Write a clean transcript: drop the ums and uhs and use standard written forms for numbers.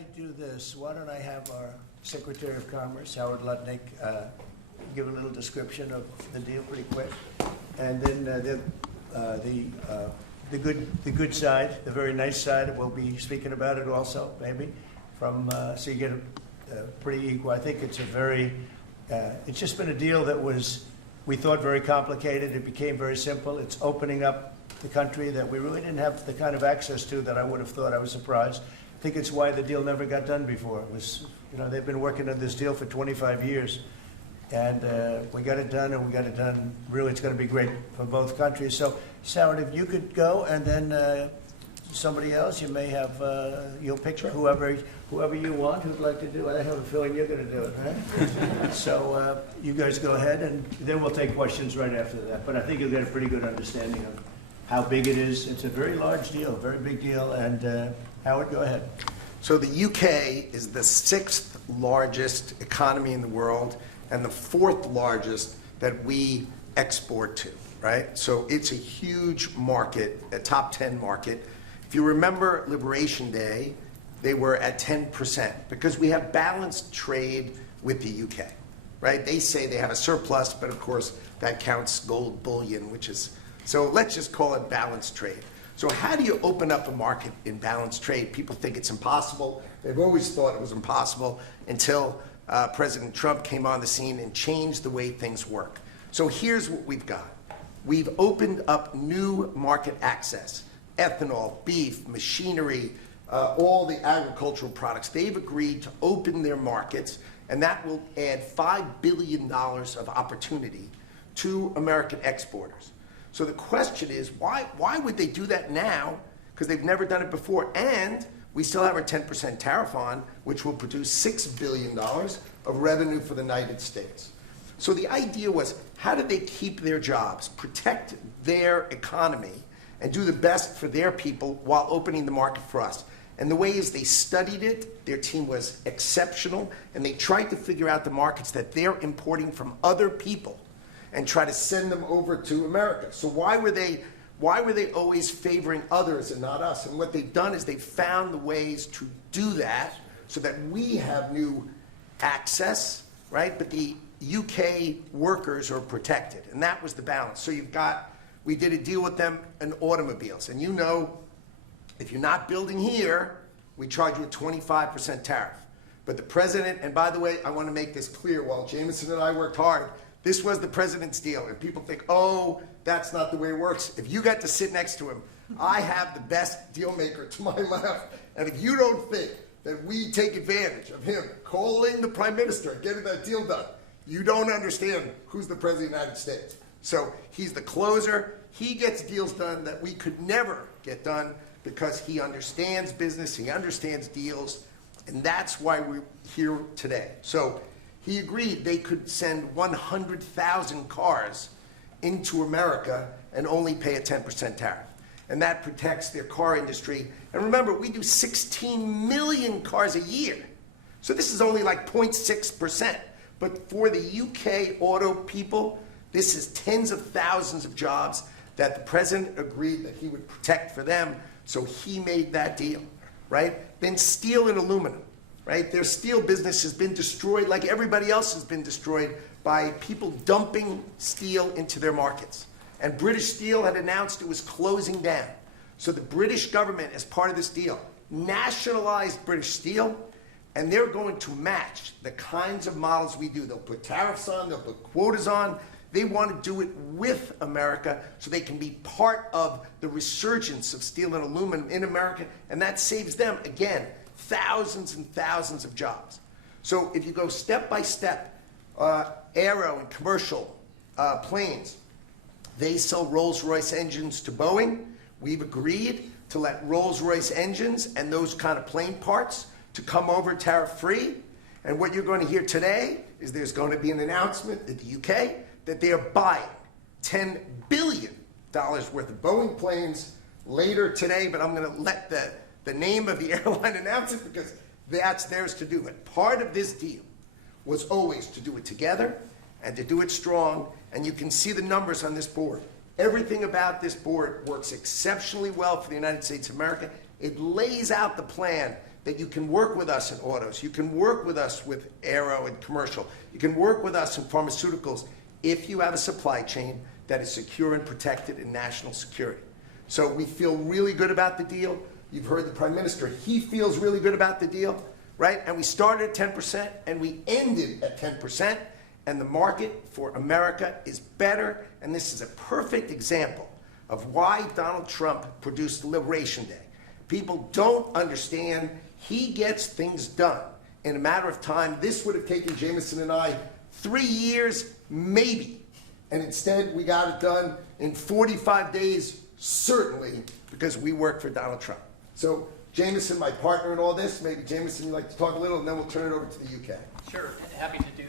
I do this? Why don't I have our Secretary of Commerce, Howard Lutnick, give a little description of the deal pretty quick, and then the good side, the very nice side, we'll be speaking about it also, maybe, from so you get a pretty equal. I think it's a very, it's just been a deal that was, we thought, very complicated. It became very simple. It's opening up the country that we really didn't have the kind of access to that I would have thought. I was surprised. I think it's why the deal never got done before. It was, you know, they've been working on this deal for 25 years. And we got it done, and we got it done. Really, it's going to be great for both countries. So, Howard, if you could go, and then somebody else, you may have, you'll pick whoever you want who'd like to do it. I have a feeling you're going to do it, right? So you guys go ahead, and then we'll take questions right after that. But I think you'll get a pretty good understanding of how big it is. It's a very large deal, very big deal. And Howard, go ahead. So the UK is the 6th largest economy in the world and the 4th largest that we export to, right? So it's a huge market, a top 10 market. If you remember Liberation Day, they were at 10% because we have balanced trade with the UK, right? They say they have a surplus, but of course that counts gold bullion, which is, so let's just call it balanced trade. So how do you open up a market in balanced trade? People think it's impossible. They've always thought it was impossible until President Trump came on the scene and changed the way things work. So here's what we've got. We've opened up new market access. Ethanol, beef, machinery, all the agricultural products. They've agreed to open their markets, and that will add $5 billion of opportunity to American exporters. So the question is, why would they do that now? Because they've never done it before, and we still have our 10% tariff on, which will produce $6 billion of revenue for the United States. So the idea was, how do they keep their jobs, protect their economy, and do the best for their people while opening the market for us? And the way is they studied it, their team was exceptional, and they tried to figure out the markets that they're importing from other people and try to send them over to America. So why were they always favoring others and not us? And what they've done is they've found the ways to do that so that we have new access, right? But the UK workers are protected, and that was the balance. So you've got, we did a deal with them in automobiles, and you know, if you're not building here, we charge you a 25% tariff. But the president, and by the way, I want to make this clear, while Jameson and I worked hard, this was the president's deal, and people think, oh, that's not the way it works. If you got to sit next to him, I have the best deal maker to my left, and if you don't think that we take advantage of him calling the prime minister and getting that deal done, you don't understand who's the president of the United States. So he's the closer. He gets deals done that we could never get done because he understands business, he understands deals, and that's why we're here today. So he agreed they could send 100,000 cars into America and only pay a 10% tariff. And that protects their car industry. And remember, we do 16 million cars a year. So this is only like 0.6%. But for the UK auto people, this is tens of thousands of jobs that the president agreed that he would protect for them. So he made that deal, right? Then steel and aluminum. Right? Their steel business has been destroyed like everybody else has been destroyed by people dumping steel into their markets. And British Steel had announced it was closing down. So the British government, as part of this deal, nationalized British Steel, and they're going to match the kinds of models we do. They'll put tariffs on, they'll put quotas on. They want to do it with America so they can be part of the resurgence of steel and aluminum in America, and that saves them, again, thousands and thousands of jobs. So if you go step by step, aero and commercial planes, they sell Rolls-Royce engines to Boeing. We've agreed to let Rolls-Royce engines and those kind of plane parts to come over tariff-free. And what you're going to hear today is there's going to be an announcement in the UK that they are buying $10 billion worth of Boeing planes later today, but I'm going to let the name of the airline announce it because that's theirs to do. But part of this deal was always to do it together and to do it strong, and you can see the numbers on this board. Everything about this board works exceptionally well for the United States of America. It lays out the plan that you can work with us in autos, you can work with us with aero and commercial, you can work with us in pharmaceuticals if you have a supply chain that is secure and protected in national security. So we feel really good about the deal. You've heard the Prime Minister, he feels really good about the deal, right? And we started at 10% and we ended at 10%, and the market for America is better, and this is a perfect example of why Donald Trump produced Liberation Day. People don't understand he gets things done in a matter of time. This would have taken Jameson and I 3 years, maybe. And instead, we got it done in 45 days, certainly, because we work for Donald Trump. So, Jameson, my partner in all this, maybe Jameson, you'd like to talk a little, and then we'll turn it over to the UK. Sure, happy to do